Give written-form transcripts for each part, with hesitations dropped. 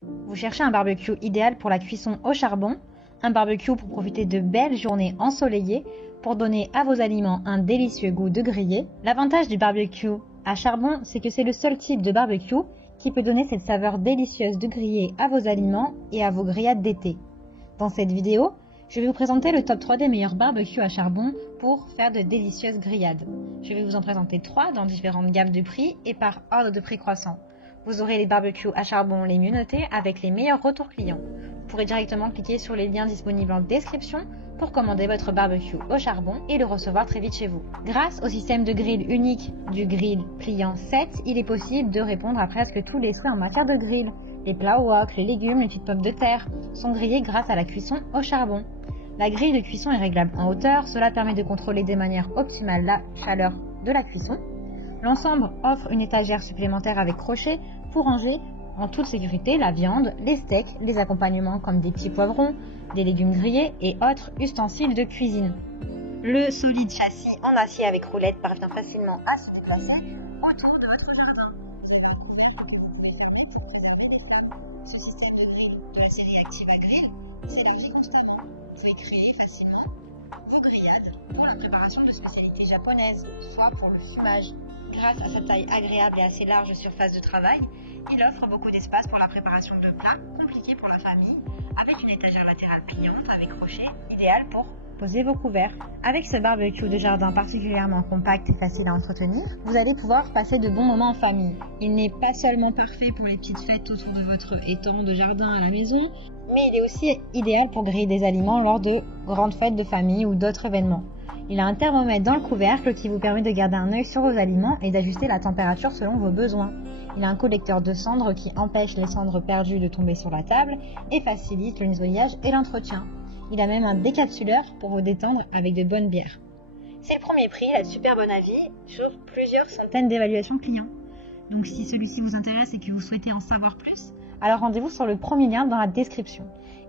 Vous cherchez un barbecue idéal pour la cuisson au charbon, un barbecue pour profiter de belles journées ensoleillées, pour donner à vos aliments un délicieux goût de grillé. L'avantage du barbecue à charbon, c'est que c'est le seul type de barbecue qui peut donner cette saveur délicieuse de grillé à vos aliments et à vos grillades d'été. Dans cette vidéo, je vais vous présenter le top 3 des meilleurs barbecues à charbon pour faire de délicieuses grillades. Je vais vous en présenter 3 dans différentes gammes de prix et par ordre de prix croissant. Vous aurez les barbecues à charbon les mieux notés avec les meilleurs retours clients. Vous pourrez directement cliquer sur les liens disponibles en description pour commander votre barbecue au charbon et le recevoir très vite chez vous. Grâce au système de grill unique du grill pliant 7, il est possible de répondre à presque tous les souhaits en matière de grill. Les plats au wok, les légumes, les petites pommes de terre sont grillés grâce à la cuisson au charbon. La grille de cuisson est réglable en hauteur, cela permet de contrôler de manière optimale la chaleur de la cuisson. L'ensemble offre une étagère supplémentaire avec crochet pour ranger en toute sécurité la viande, les steaks, les accompagnements comme des petits poivrons, des légumes grillés et autres ustensiles de cuisine. Le solide châssis en acier avec roulette parvient facilement à se déplacer autour de votre jardin. Ce système de grill de la série Activa Grill s'élargit constamment. Vous pouvez créer facilement vos grillades pour la préparation de spécialités japonaises, soit pour le fumage. Grâce à sa taille agréable et assez large surface de travail, il offre beaucoup d'espace pour la préparation de plats compliqués pour la famille, avec une étagère latérale pliante avec crochet, idéal pour poser vos couverts. Avec ce barbecue de jardin particulièrement compact et facile à entretenir, vous allez pouvoir passer de bons moments en famille. Il n'est pas seulement parfait pour les petites fêtes autour de votre étang de jardin à la maison, mais il est aussi idéal pour griller des aliments lors de grandes fêtes de famille ou d'autres événements. Il a un thermomètre dans le couvercle qui vous permet de garder un œil sur vos aliments et d'ajuster la température selon vos besoins. Il a un collecteur de cendres qui empêche les cendres perdues de tomber sur la table et facilite le nettoyage et l'entretien. Il a même un décapsuleur pour vous détendre avec de bonnes bières. C'est le premier prix, il a de super bon avis sur plusieurs centaines d'évaluations clients. Donc si celui-ci vous intéresse et que vous souhaitez en savoir plus, alors rendez-vous sur le premier lien dans la description.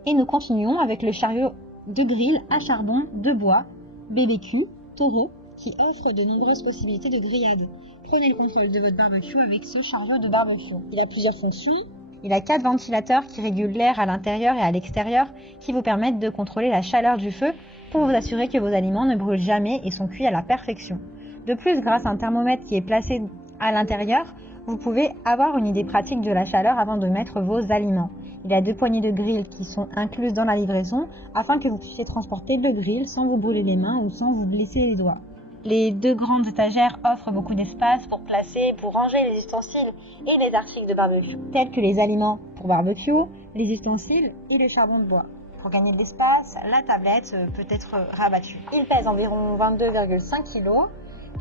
Et nous continuons avec le chariot de grill à charbon de bois BBQ Toro qui offre de nombreuses possibilités de grillade. Prenez le contrôle de votre barbecue avec ce chariot de barbecue. Il a plusieurs fonctions. Il a 4 ventilateurs qui régulent l'air à l'intérieur et à l'extérieur qui vous permettent de contrôler la chaleur du feu pour vous assurer que vos aliments ne brûlent jamais et sont cuits à la perfection. De plus, grâce à un thermomètre qui est placé à l'intérieur, vous pouvez avoir une idée pratique de la chaleur avant de mettre vos aliments. Il a 2 poignées de grill qui sont incluses dans la livraison afin que vous puissiez transporter le grill sans vous brûler les mains ou sans vous blesser les doigts. Les 2 grandes étagères offrent beaucoup d'espace pour placer, pour ranger les ustensiles et les articles de barbecue, tels que les aliments pour barbecue, les ustensiles et le charbon de bois. Pour gagner de l'espace, la tablette peut être rabattue. Il pèse environ 22,5 kg.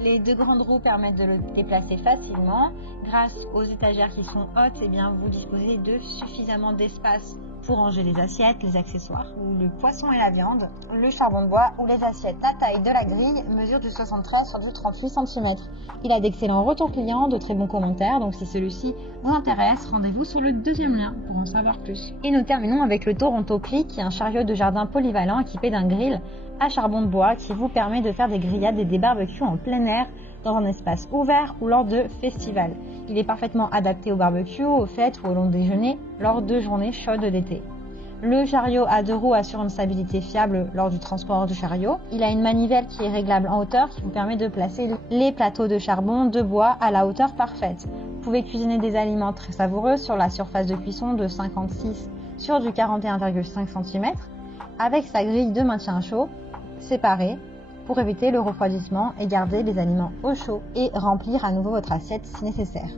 Les 2 grandes roues permettent de le déplacer facilement. Grâce aux étagères qui sont hautes, vous disposez de suffisamment d'espace pour ranger les assiettes, les accessoires, ou le poisson et la viande, le charbon de bois ou les assiettes. La taille de la grille mesure du 73 sur du 38 cm. Il a d'excellents retours clients, de très bons commentaires, donc si celui-ci vous intéresse, rendez-vous sur le deuxième lien pour en savoir plus. Et nous terminons avec le Toronto Click, qui est un chariot de jardin polyvalent équipé d'un grill à charbon de bois qui vous permet de faire des grillades et des barbecues en plein air dans un espace ouvert ou lors de festivals. Il est parfaitement adapté au barbecue, aux fêtes ou au long déjeuner lors de journées chaudes d'été. Le chariot à 2 roues assure une stabilité fiable lors du transport du chariot. Il a une manivelle qui est réglable en hauteur qui vous permet de placer les plateaux de charbon de bois à la hauteur parfaite. Vous pouvez cuisiner des aliments très savoureux sur la surface de cuisson de 56 sur du 41,5 cm avec sa grille de maintien chaud séparée pour éviter le refroidissement et garder les aliments au chaud et remplir à nouveau votre assiette si nécessaire.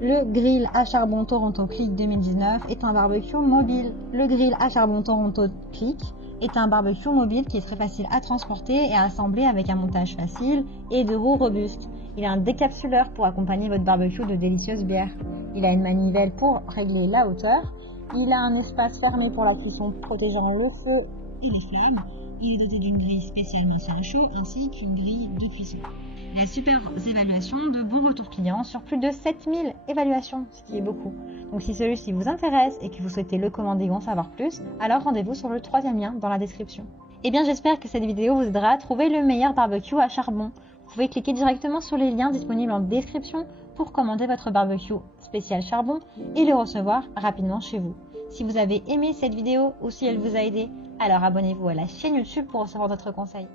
Le grill à charbon Toronto Click 2019 est un barbecue mobile. Le grill à charbon Toronto Click est un barbecue mobile qui est très facile à transporter et à assembler avec un montage facile et 2 roues robustes. Il a un décapsuleur pour accompagner votre barbecue de délicieuses bières. Il a une manivelle pour régler la hauteur. Il a un espace fermé pour la cuisson protégeant le feu et les flammes. Il est doté d'une grille spécialement à chaud ainsi qu'une grille de cuisson. Il a super évaluations, de bons retours clients sur plus de 7000 évaluations, ce qui est beaucoup. Donc si celui-ci vous intéresse et que vous souhaitez le commander ou en savoir plus, alors rendez-vous sur le 3e lien dans la description. Eh bien j'espère que cette vidéo vous aidera à trouver le meilleur barbecue à charbon. Vous pouvez cliquer directement sur les liens disponibles en description pour commander votre barbecue spécial charbon et le recevoir rapidement chez vous. Si vous avez aimé cette vidéo ou si elle vous a aidé, alors abonnez-vous à la chaîne YouTube pour recevoir d'autres conseils.